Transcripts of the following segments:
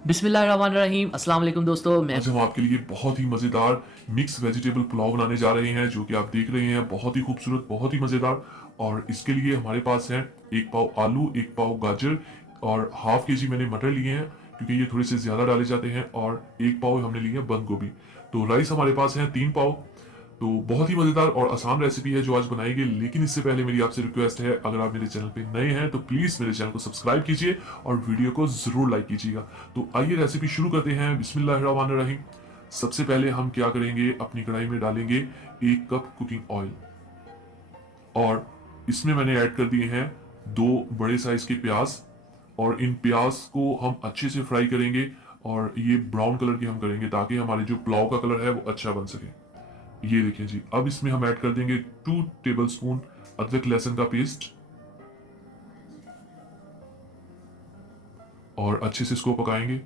बिस्मिल्लाहिर्रहमानिर्रहीम। अस्सलाम वालेकुम दोस्तों। मैं आज हम आपके लिए बहुत ही मज़ेदार मिक्स वेजिटेबल पुलाव बनाने जा रहे हैं, जो कि आप देख रहे हैं बहुत ही खूबसूरत, बहुत ही मज़ेदार। और इसके लिए हमारे पास है एक पाव आलू, एक पाव गाजर और हाफ के जी मैंने मटर लिए हैं, क्योंकि ये थोड़े से ज़्यादा डाले जाते हैं। और एक पाव हमने लिए हैं बंद गोभी। तो राइस हमारे पास है 3 पाव। तो बहुत ही मज़ेदार और आसान रेसिपी है जो आज बनाएंगे। लेकिन इससे पहले मेरी आपसे रिक्वेस्ट है, अगर आप मेरे चैनल पे नए हैं तो प्लीज़ मेरे चैनल को सब्सक्राइब कीजिए और वीडियो को ज़रूर लाइक कीजिएगा। तो आइए रेसिपी शुरू करते हैं। बिस्मिल्लाहिर्रहमानिर्रहीम। सबसे पहले हम क्या करेंगे, अपनी कढ़ाई में डालेंगे 1 कप कुकिंग ऑयल। और इसमें मैंने ऐड कर दिए हैं 2 बड़े साइज के प्याज। और इन प्याज को हम अच्छे से फ्राई करेंगे और ये ब्राउन कलर के हम करेंगे, ताकि हमारे जो पुलाव का कलर है वो अच्छा बन सके। ये देखिए जी। अब इसमें हम ऐड कर देंगे 2 टेबल स्पून अदरक लहसुन का पेस्ट और अच्छे से इसको पकाएंगे।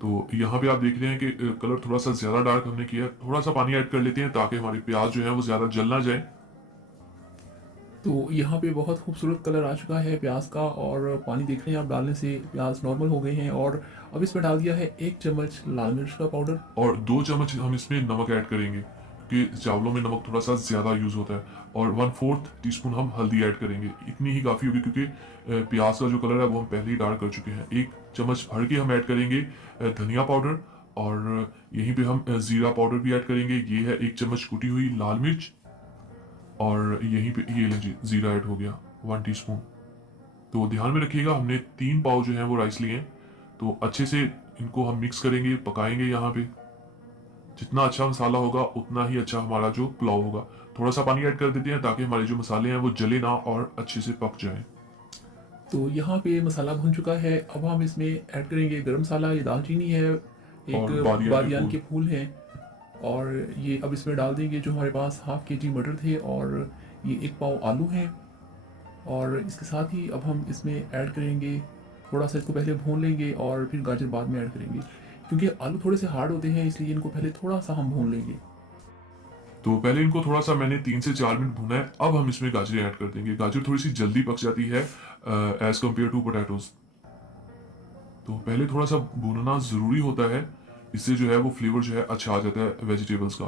तो यहाँ पे आप देख रहे हैं कि कलर थोड़ा सा ज्यादा डार्क हमने किया है। थोड़ा सा पानी ऐड कर लेते हैं ताकि हमारे प्याज जो है वो ज्यादा जल ना जाए। तो यहाँ पे बहुत खूबसूरत कलर आ चुका है प्याज का, और पानी देख रहे हैं आप, डालने से प्याज नॉर्मल हो गए हैं। और अब इसमें डाल दिया है 1 चम्मच लाल मिर्च का पाउडर। और 2 चम्मच हम इसमें नमक ऐड करेंगे, क्योंकि चावलों में नमक थोड़ा सा ज्यादा यूज होता है। और 1/4 टीस्पून हम हल्दी ऐड करेंगे। इतनी ही काफी होगी, क्योंकि प्याज का जो कलर है वो हम पहले ही डार्क कर चुके हैं। 1 चम्मच भर के हम ऐड करेंगे धनिया पाउडर। और यहीं पे हम जीरा पाउडर भी ऐड करेंगे। ये है 1 चम्मच कुटी हुई लाल मिर्च। और यहीं पे ये लीजिए जीरा ऐड हो गया 1 टीस्पून। तो ध्यान में रखिएगा, हमने 3 पाव जो है वो राइस लिए हैं। तो अच्छे से इनको हम मिक्स करेंगे, पकाएंगे। यहाँ पे जितना अच्छा मसाला होगा उतना ही अच्छा हमारा जो पुलाव होगा। थोड़ा सा पानी ऐड कर देते हैं ताकि हमारे जो मसाले हैं वो जले ना और अच्छे से पक जाए। तो यहाँ पे मसाला भुन चुका है। अब हम इसमें ऐड करेंगे गरम मसाला, ये दालचीनी है, एक और बादियान के बादियान फूल। के फूल हैं। और ये अब इसमें डाल देंगे जो हमारे पास हाफ के जी मटर थे, और ये 1 पाव आलू हैं। और इसके साथ ही अब हम इसमें ऐड करेंगे, थोड़ा सा इसको पहले भून लेंगे और फिर गाजर बाद में ऐड करेंगे, क्योंकि आलू थोड़े से हार्ड होते हैं, इसलिए इनको पहले थोड़ा सा हम भून लेंगे। तो पहले इनको थोड़ा सा मैंने 3 से 4 मिनट भुना है। अब हम इसमें गाजरें ऐड कर देंगे। गाजर थोड़ी सी जल्दी पक जाती है एज कम्पेयर टू पोटैटोज। तो पहले थोड़ा सा भूनना जरूरी होता है, इससे जो है वो फ्लेवर जो है अच्छा आ जाता है वेजिटेबल्स का।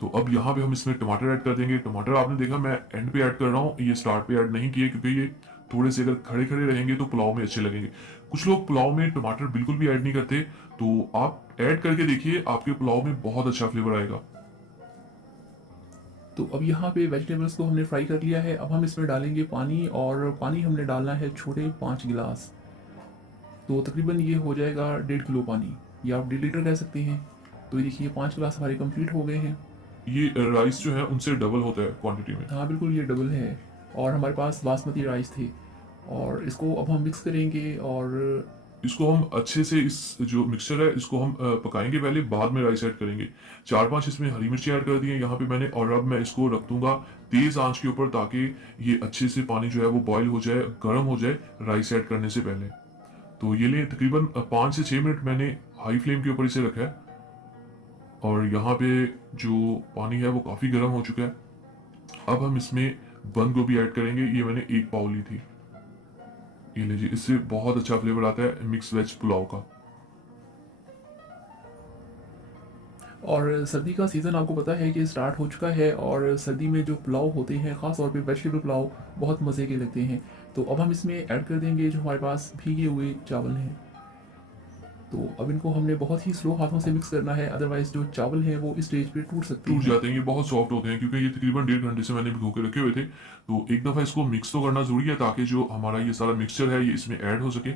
तो अब यहाँ पे हम इसमें टमाटर ऐड कर देंगे। टमाटर आपने देखा मैं एंड पे ऐड कर रहा हूँ, ये स्टार्ट पे ऐड नहीं किए, क्योंकि ये थोड़े से अगर खड़े खड़े रहेंगे तो पुलाव में अच्छे लगेंगे। कुछ लोग पुलाव में टमाटर बिल्कुल भी ऐड नहीं करते, तो आप ऐड करके देखिए, आपके पुलाव में बहुत अच्छा फ्लेवर आएगा। तो अब यहाँ पे वेजिटेबल्स को हमने फ्राई कर लिया है। अब हम इसमें डालेंगे पानी, और पानी हमने डालना है छोटे 5 गिलास। तो तकरीबन ये हो जाएगा 1.5 किलो पानी, या आप 1.5 लीटर कह सकते हैं। तो ये देखिए 5 गिलास हमारे कंप्लीट हो गए हैं। ये राइस जो है उनसे डबल होता है क्वांटिटी में। हाँ बिल्कुल, ये डबल है। और हमारे पास बासमती राइस थे। और इसको अब हम मिक्स करेंगे, और इसको हम अच्छे से, इस जो मिक्सचर है इसको हम पकाएंगे पहले, बाद में राइस ऐड करेंगे। 4-5 इसमें हरी मिर्ची ऐड कर दी है यहाँ पे मैंने। और अब मैं इसको रख दूंगा तेज आंच के ऊपर, ताकि ये अच्छे से पानी जो है वो बॉईल हो जाए, गर्म हो जाए राइस ऐड करने से पहले। तो ये लिए तकरीबन 5 से 6 मिनट मैंने हाई फ्लेम के ऊपर इसे रखा है। और यहाँ पे जो पानी है वो काफ़ी गर्म हो चुका है। अब हम इसमें बंद गोभी ऐड करेंगे। ये मैंने 1 पाव ली थी। ये लीजिए, इससे बहुत अच्छा फ्लेवर आता है मिक्स वेज पुलाव का। और सर्दी का सीज़न आपको पता है कि स्टार्ट हो चुका है, और सर्दी में जो पुलाव होते हैं, ख़ास तौर पे वेजिटेबल पुलाव, बहुत मज़े के लगते हैं। तो अब हम इसमें ऐड कर देंगे जो हमारे पास भीगे हुए चावल हैं। तो अब इनको हमने बहुत ही स्लो हाथों से मिक्स करना है, अदरवाइज़ जो चावल हैं वो इस स्टेज पे टूट सकते टूट हैं। जाते हैं, ये बहुत सॉफ्ट होते हैं, क्योंकि ये तकरीबन 1.5 घंटे से मैंने भिगो के रखे हुए थे। तो एक दफ़ा इसको मिक्स तो करना ज़रूरी है, ताकि जो हमारा ये सारा मिक्सचर है ये इसमें ऐड हो सके।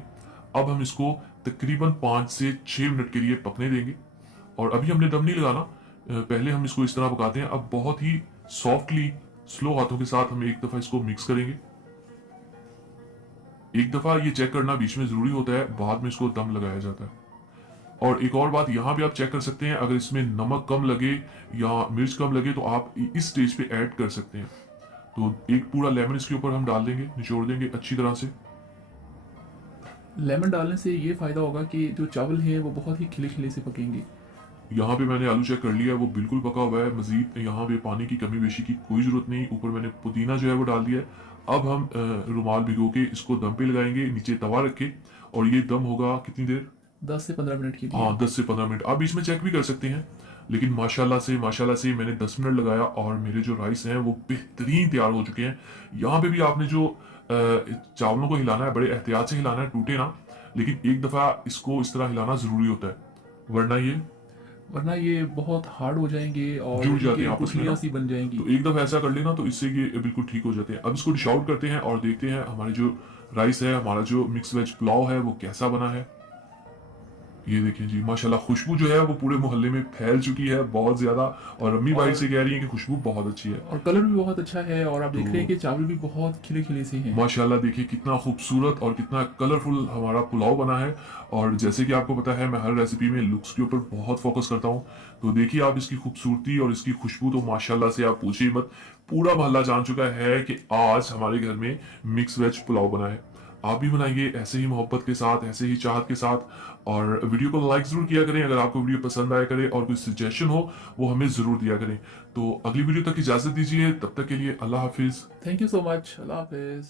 अब हम इसको तकरीबन 5 से 6 मिनट के लिए पकने देंगे। और अभी हमने दम नहीं लगाना, पहले हम इसको इस तरह पकाते हैं। अब बहुत ही सॉफ्टली स्लो हाथों के साथ हम एक दफ़ा इसको मिक्स करेंगे। एक दफ़ा ये चेक करना बीच में ज़रूरी होता है, बाद में इसको दम लगाया जाता है। और एक और बात यहाँ भी आप चेक कर सकते हैं, अगर इसमें नमक कम लगे या मिर्च कम लगे तो आप इस स्टेज पे ऐड कर सकते हैं। तो एक पूरा लेमन इसके ऊपर हम डाल देंगे, निचोड़ देंगे अच्छी तरह से। लेमन डालने से ये फ़ायदा होगा कि जो चावल हैं वो बहुत ही खिले खिले से पकेंगे। यहाँ पे मैंने आलू चेक कर लिया है, वो बिल्कुल पका हुआ है। मजीद यहाँ पे पानी की कमी बेशी की कोई ज़रूरत नहीं। ऊपर मैंने पुदीना जो है वो डाल दिया है। अब हम रुमाल भिगो के इसको दम पे लगाएंगे, नीचे तवा रखे, और ये दम होगा कितनी देर? 10 से 15 मिनट के लिए। हाँ, 10 से 15 मिनट। आप बीच में चेक भी कर सकते हैं, लेकिन माशाल्लाह से मैंने 10 मिनट लगाया और मेरे जो राइस हैं वो बेहतरीन तैयार हो चुके हैं। यहाँ पे भी आपने जो चावलों को हिलाना है, बड़े एहतियात से हिलाना है, टूटे ना, लेकिन एक दफ़ा इसको इस तरह हिलाना ज़रूरी होता है, वरना ये वरना ये बहुत हार्ड हो जाएंगे और जुड़ जाते इनके हैं आपस में ना। गुठलियाँ सी बन जाएंगी। तो एक दफ़ा ऐसा कर लेना तो इससे ये बिल्कुल ठीक हो जाते हैं। अब इसको डिश आउट करते हैं और देखते हैं हमारे जो राइस है, हमारा जो मिक्स वेज पुलाव है वो कैसा बना है। ये देखिए जी, माशाल्लाह खुशबू जो है वो पूरे मोहल्ले में फैल चुकी है बहुत ज्यादा, और अम्मी भाई और से कह रही है कि खुशबू बहुत अच्छी है। और कलर भी बहुत अच्छा है और आप देख रहे हैं तो कि चावल भी बहुत खिले खिले से हैं। माशाल्लाह देखिए कितना खूबसूरत और कितना कलरफुल हमारा पुलाव बना है। और जैसे कि आपको पता है मैं हर रेसिपी में लुक्स के ऊपर बहुत फोकस करता हूँ, तो देखिए आप इसकी खूबसूरती और इसकी खुशबू तो माशाल्लाह से आप पूछिए मत। पूरा मोहल्ला जान चुका है कि आज हमारे घर में मिक्स वेज पुलाव बना है। आप भी बनाइए ऐसे ही मोहब्बत के साथ, ऐसे ही चाहत के साथ, और वीडियो को लाइक जरूर किया करें। अगर आपको वीडियो पसंद आया करे और कोई सजेशन हो वो हमें जरूर दिया करें। तो अगली वीडियो तक इजाजत दीजिए, तब तक के लिए अल्लाह हाफिज। Thank you so much. अल्लाह हाफिज़।